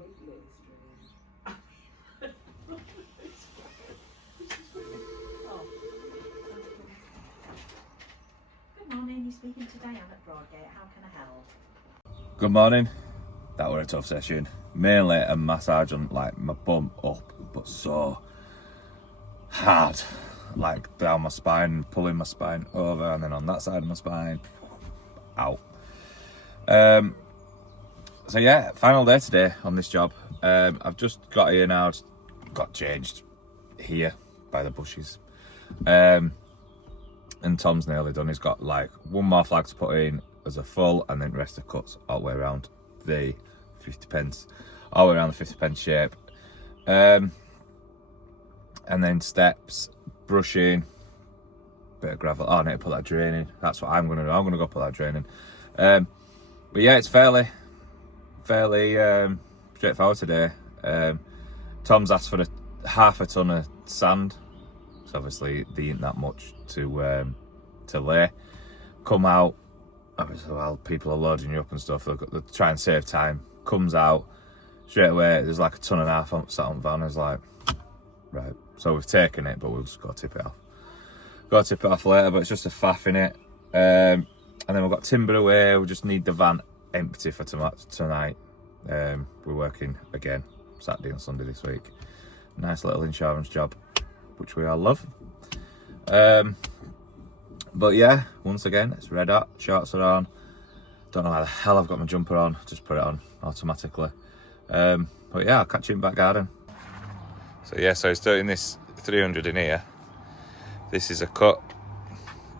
Good morning, you're speaking to Diane at Broadgate. How can I help? Good morning. That were a tough session. Mainly a massage on like my bum up, but so hard. Like down my spine, pulling my spine over, and then on that side of my spine, out. So yeah, final day today on this job. I've just got here now, just got changed here by the bushes. And Tom's nearly done. He's got like one more flag to put in as a full, and then rest of cuts all the way around the 50p, all the way around the 50p shape. And then steps, brushing, bit of gravel. Oh, I need to put that drain in. That's what I'm gonna do. I'm gonna go put that drain in. But yeah, it's fairly straightforward today. Tom's asked for half a ton of sand. So obviously there ain't that much to lay. Come out, obviously while people are loading you up and stuff, they'll try and save time. Comes out straight away. There's like a ton and a half sat on the van. I was like, right. So we've taken it, but we've just got to tip it off. Got to tip it off later, but it's just a faff in it. And then we've got timber away. We just need the van empty for tonight. We're working again Saturday and Sunday this week. Nice little insurance job, which we all love. But yeah, once again, it's red hot, shorts are on. Don't know how the hell I've got my jumper on, just put it on automatically. But yeah, I'll catch you in back garden. So yeah, so it's doing this 300 in here. This is a cut.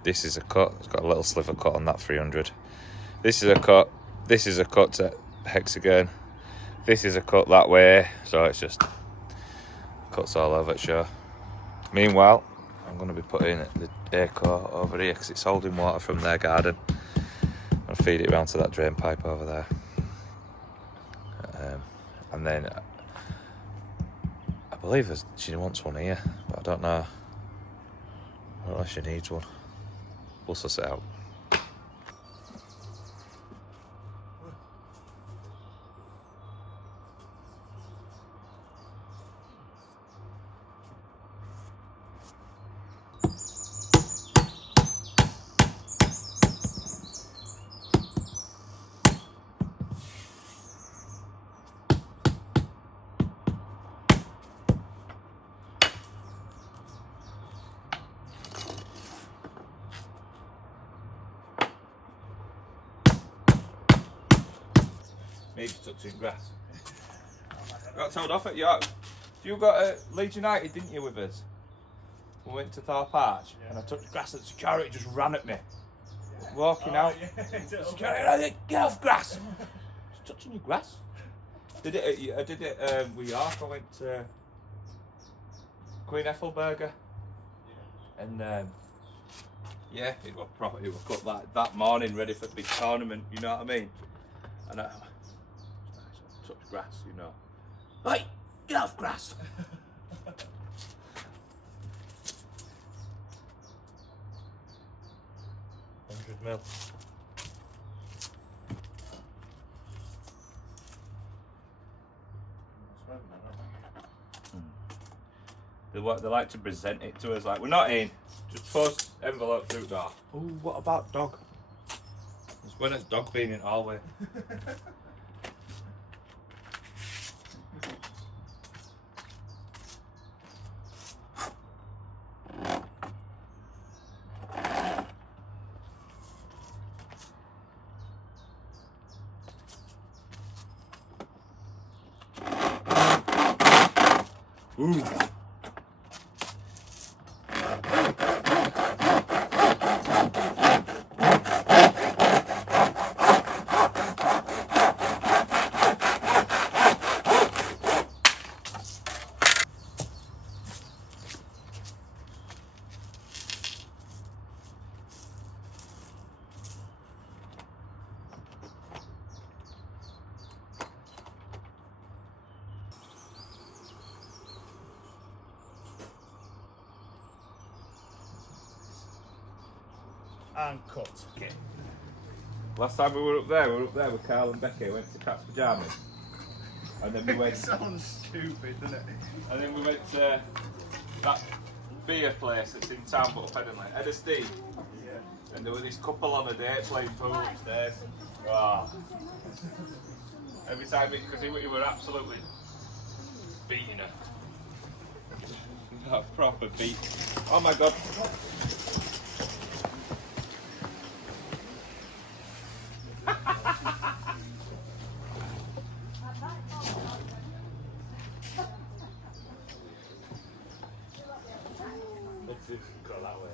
This is a cut. It's got a little sliver cut on that 300. This is a cut. This is a cut to hexagon. This is a cut that way. So it's just cuts all over it, sure. Meanwhile, I'm going to be putting the Aco over here because it's holding water from their garden. I'm going to feed it around to that drain pipe over there. And then I believe she wants one here, but I don't know if she needs one. We'll suss it out. Maybe touching grass. Got told off at York. You got Leeds United, didn't you, with us? We went to Thorpe Arch, and I touched grass and security just ran at me. Walking out. Yeah. Security, get off grass! Just touching your grass. I did it with York. I went to Queen Ethelberger. And yeah, it was proper. It was cut like that morning, ready for the big tournament. You know what I mean? And I touch grass, you know. Hey, get off grass! 100 mil. They like to present it to us like, we're not in, just post envelope through door. Oh, what about dog? It's when it's dog being in all the way. Ooh. And cut. Okay. Last time we were up there with Carl and Becky. Went to catch pyjamas. And then we went. It sounds stupid, doesn't it? And then we went to that beer place that's in town, but up Headingley, Head of Steam. Yeah. And there was this couple on a date playing pool upstairs. Wow. Every time, because he were absolutely beating her. That proper beat. Oh my god. Let's go that way.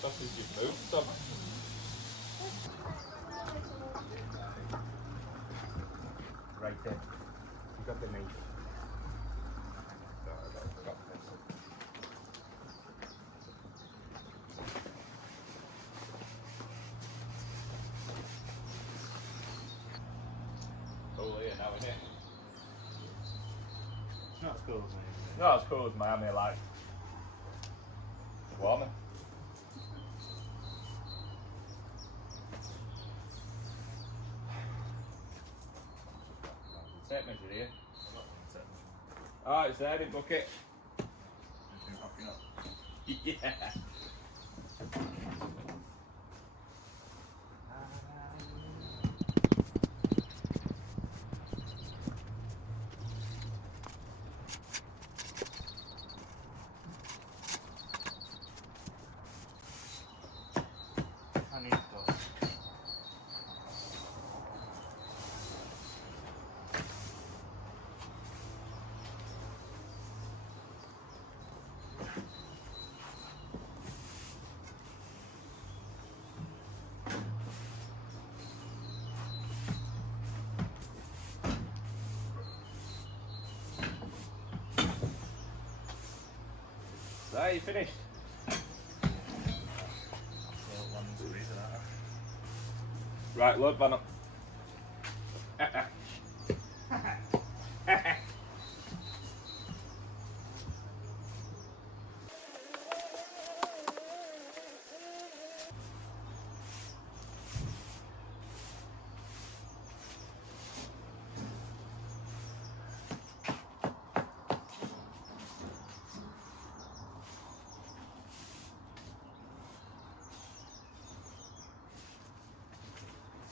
Sausage you've moved, Tom. Right there. You got the knife. Got the pencil. Cool here now, isn't it? It's not as cool as me. Not as cool as Miami, like. Warmer. Tape measure here. Oh, it's there in bucket. Yeah. I need those. So, you finished? Right, load van up.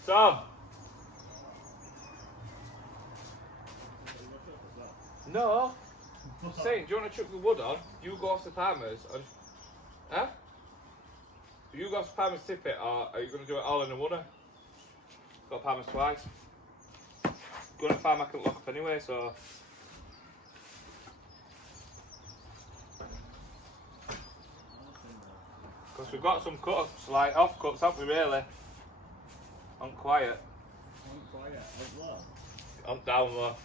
Tom! No! Saying, do you want to chuck the wood on? You go off the palmers and. Huh? Do you go off the palmers, tip it, or are you going to do it all in a wooder? Got palmers twice. Going to farm I can lock up anyway, so. Because we've got some cuts, like off cuts, haven't we really? On quiet. On quiet, as well. On down low.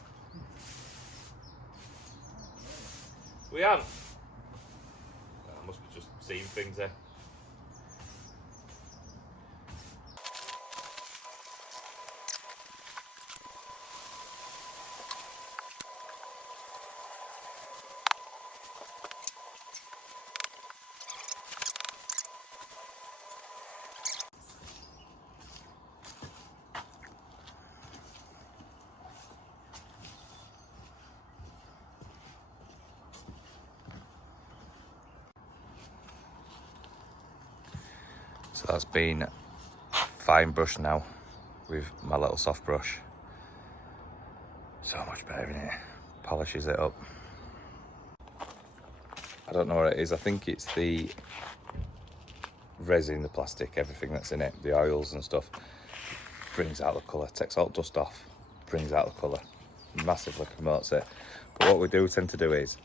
We haven't. I must be just seeing things there. So that's been fine brushed now with my little soft brush. So much better, isn't it? Polishes it up. I don't know what it is. I think it's the resin, the plastic, everything that's in it, the oils and stuff, brings out the colour, takes all dust off, brings out the colour, massively promotes it. But what we do tend to do is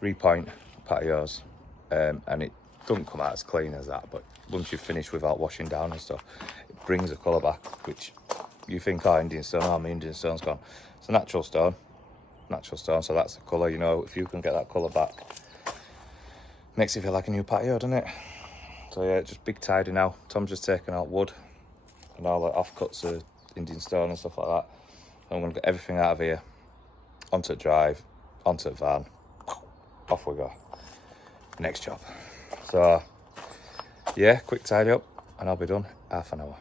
repoint patios. And it doesn't come out as clean as that, but once you've finished without washing down and stuff, it brings the colour back, which you think, oh, Indian stone, oh, my Indian stone's gone. It's a natural stone, so that's the colour, you know. If you can get that colour back, makes it feel like a new patio, doesn't it? So yeah, just big tidy now. Tom's just taken out wood and all the offcuts of Indian stone and stuff like that. I'm going to get everything out of here, onto the drive, onto the van, off we go. Next job. So yeah, quick tidy up and I'll be done. Half an hour,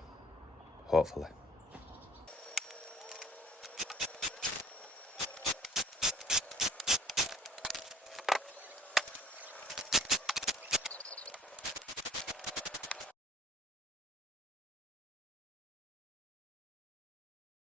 hopefully.